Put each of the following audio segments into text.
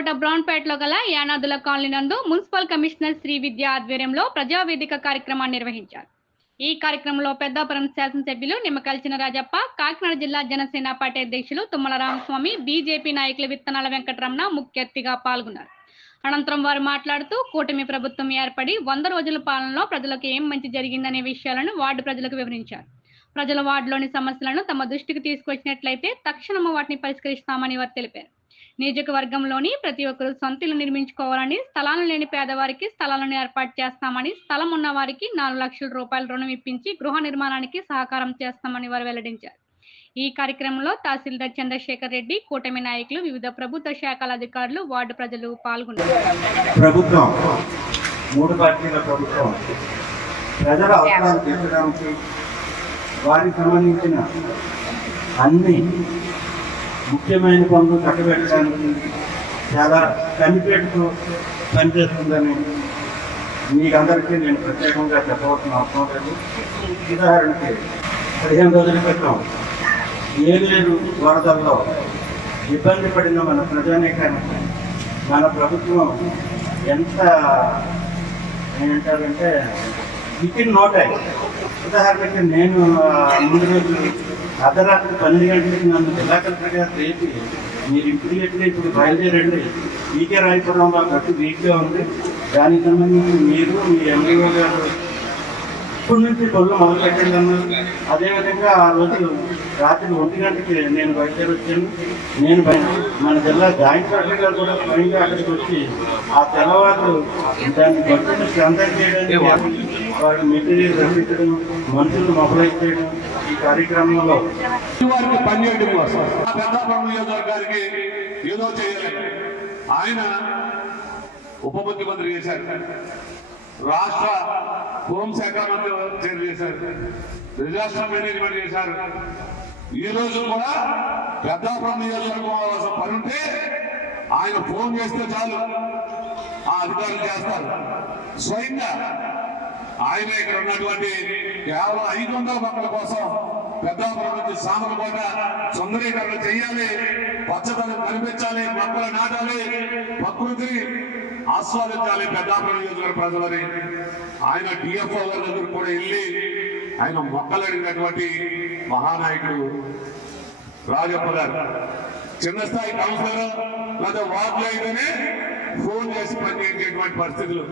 కోట బ్రౌన్పేటలో గల యానాదుల కాలనీ నందు municipal commissioner Shri విద్య ఆధ్వర్యంలో ప్రజావేదిక కార్యక్రమాన్ని నిర్వహించారు. ఈ కార్యక్రమంలో పెద్దాపురం శాసనసభ్యులు నిమ్మకాయల చినరాజప్ప, కాకినాడ జిల్లా జనసేన పార్టీ అధ్యక్షులు తుమ్మల రామస్వామి, బీజేపీ నాయకులు విత్తనాల వెంకటరమణ ముఖ్య అతిథిగా పాల్గొన్నారు. అనంతరం వారు మాట్లాడుతూ కూటమి ప్రభుత్వం ఏర్పడి 100 రోజుల పాలనలో ప్రజలకు ఏం మంచి జరిగిందనే విషయాలను వార్డు ప్రజలకు వివరించారు. ప్రజల వార్డులోని సమస్యలను తమ దృష్టికి తీసుకొచ్చినట్లయితే తక్షణము వాటిని పరిష్కరిస్తామని వారు తెలిపారు. నియోజకవర్గంలోని ప్రతి ఒక్కరూ సొంత ఇల్లు నిర్మించుకోవాలని, స్థలాలు లేని పేదవారికి స్థలాలను ఏర్పాటు చేస్తామని, స్థలం ఉన్న వారికి 4 లక్షల రూపాయల రుణం ఇప్పించి గృహ నిర్మాణానికి సహకారం చేస్తామని వారు వెల్లడించారు. ఈ కార్యక్రమంలో తహసీల్దార్ చంద్రశేఖర్ రెడ్డి, కూటమి నాయకులు, వివిధ ప్రభుత్వ శాఖల అధికారులు, వార్డు ప్రజలు పాల్గొన్నారు. ప్రభుత్వం 3 పార్టీల ప్రభుత్వం ప్రజల అవసరాలు తీర్చడానికి వారికి సంబంధించిన అన్ని ముఖ్యమైన పనులు చక్కబెట్టడానికి చాలా కనిపెడుతూ పనిచేస్తుందని మీకందరికీ నేను ప్రత్యేకంగా చెప్పవలసిన అవసరం లేదు. ఉదాహరణకి 15 రోజుల క్రితం ఏలేరు వరదల్లో ఇబ్బంది పడిన మన ప్రజానీకానికి మన ప్రభుత్వం ఎంత ఏమంటారంటే వితిన్ నో టైం. ఉదాహరణకి నేను ముందు రోజు అర్ధరాత్రి 12 గంటలకి నన్ను జిల్లా కలెక్టర్ గారు రేపి మీరు ఇప్పుడు బయలుదేరండి, ఈకే రాయపురంలో గట్టు వీక్గా ఉంది, దానికి సంబంధించి మీరు మీ ఎంఈఓ గారు ఇప్పటి నుంచి పనులు మొదలు పెట్టండి అన్నారు. అదేవిధంగా ఆ రోజు రాత్రి 1 గంటకి నేను బయలుదేరి వచ్చాను. నేను మన జిల్లా జాయింట్ కలెక్టర్ గారు కూడా స్వయంగా అక్కడికి వచ్చి ఆ తెల్లవారు దాన్ని గట్టును స్ట్రెంథన్ చేయడానికి వాళ్ళు మెటీరియల్ రప్పించడం, మనుషులు మొబైలైజ్ చేయడం, ఈ కార్యక్రమంలో పనిచేయడం కోసం పెద్దాపురం నియోజకవర్గానికి ఏదో చేయాలి. ఆయన ఉప ముఖ్యమంత్రి చేశారు, రాష్ట్ర హోంశాఖ మంత్రి చేశారు, డిజాస్టర్ మేనేజ్మెంట్ చేశారు. ఈ రోజు కూడా పెద్దాపురం నియోజకవర్గం కోసం పని ఉంటే ఆయన ఫోన్ చేస్తే చాలు ఆ అధికారులు చేస్తారు. స్వయంగా ఆయన ఇక్కడ ఉన్నటువంటి కేవలం 500 మొక్కల కోసం పెద్దాపురం నుంచి సామర్లకోట సుందరీకరణ చేయాలి, పచ్చదనం కనిపించాలి, మొక్కలు నాటాలి, ప్రకృతిని ఆస్వాదించాలి పెద్దాపురం నియోజకవర్గ ప్రజలని ఆయన డిఎఫ్ఓ గారి దగ్గర కూడా వెళ్ళి ఆయన మొక్కలు అడిగినటువంటి మహానాయకుడు రాజప్ప గారు. చిన్న స్థాయి కౌన్సిలర్ లేదా వార్డులో అయితేనే ఫోన్ చేసి పనిచేసేటువంటి పరిస్థితులు.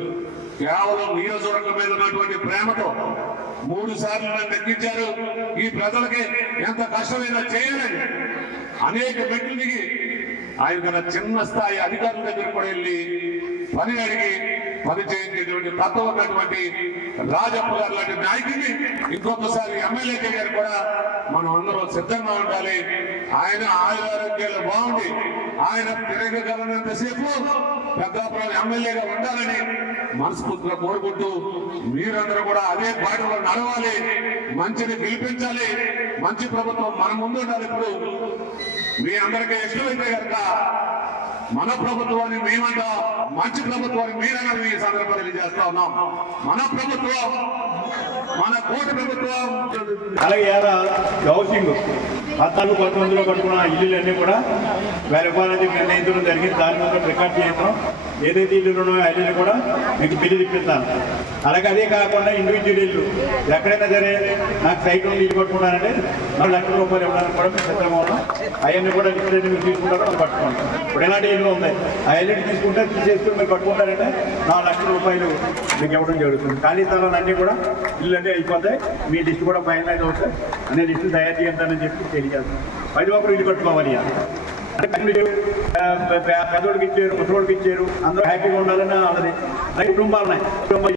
కేవలం నియోజకవర్గం మీద ఉన్నటువంటి ప్రేమతో 3 సార్లు నన్ను ఎక్కించారు. ఈ ప్రజలకి ఎంత కష్టమైనా చేయాలని అనేక మెట్లు దిగి ఆయన చిన్న స్థాయి అధికారుల దగ్గర కూడా వెళ్ళి పని అడిగి పని చేయించేటువంటి తత్వం ఉన్నటువంటి రాజప్ప గారు లాంటి నాయకుడిని ఇంకొకసారి ఎమ్మెల్యే గారు కూడా మనం అందరం సిద్ధంగా ఉండాలి. ఆయన ఆరోగ్యాలు బాగుండి ఆయన తిరగగలనంతసేపు పెద్దాపురం ఎమ్మెల్యేగా ఉండాలని మనస్ఫూర్తిగా కోరుకుంటూ మీరందరూ కూడా అదే బాటలో నడవాలి, మంచిని గెలిపించాలి, మంచి ప్రభుత్వం మన ముందు ఉండాలి. ఇప్పుడు మీ అందరికీ ఇష్టమైతే కనుక మన ప్రభుత్వాన్ని మేమంటాం, మంచి ప్రభుత్వాన్ని మీరన్నా ఈ సందర్భంగా తెలియజేస్తా ఉన్నాం. మన ప్రభుత్వం, మన కోటి ప్రభుత్వం. అలాగే హౌసింగ్ 14-19లో కట్టుకున్న ఇల్లులన్నీ కూడా వేరపాలకి నిర్ణయించడం జరిగింది. దాని మీద రికార్డ్ చేయడం, ఏదైతే ఇల్లు ఉన్నాయో ఆ ఇల్లు కూడా మీకు బిల్లు ఇప్పిస్తాను. అలాగే అదే కాకుండా ఇండివిజువల్ ఇల్లు ఎక్కడైనా సరే నాకు సైట్ నుండి ఇల్లు పట్టుకున్నానంటే 4 లక్షల రూపాయలు ఇవ్వడానికి కూడా మీకు సిద్ధంగా ఉన్నాం. అవన్నీ కూడా లిస్ట్ మీరు తీసుకుంటారో అది పట్టుకోండి. ఇప్పుడు ఎలాంటి ఇల్లు ఉన్నాయి ఆ ఇల్లు తీసుకుంటే తీసుకుని మీరు పట్టుకుంటారంటే 4 లక్షల రూపాయలు మీకు ఇవ్వడం జరుగుతుంది. ఖాళీ స్థలాలు అన్నీ కూడా ఇల్లు అంటే అయిపోతాయి. మీ లిస్ట్ కూడా ఫైనలైజ్ అవుతాయి. అనే లిస్టు తయారు చేద్దామని చెప్పి తెలియజేస్తాం. ప్రతి ఒక్కరు ఇల్లు కట్టుకోవాలి. పెద్దోడికి ఇచ్చారు, ముసలోడికి ఇచ్చారు, అందరూ హ్యాపీగా ఉండాలని అన్నది. కుటుంబాలు ఉన్నాయి.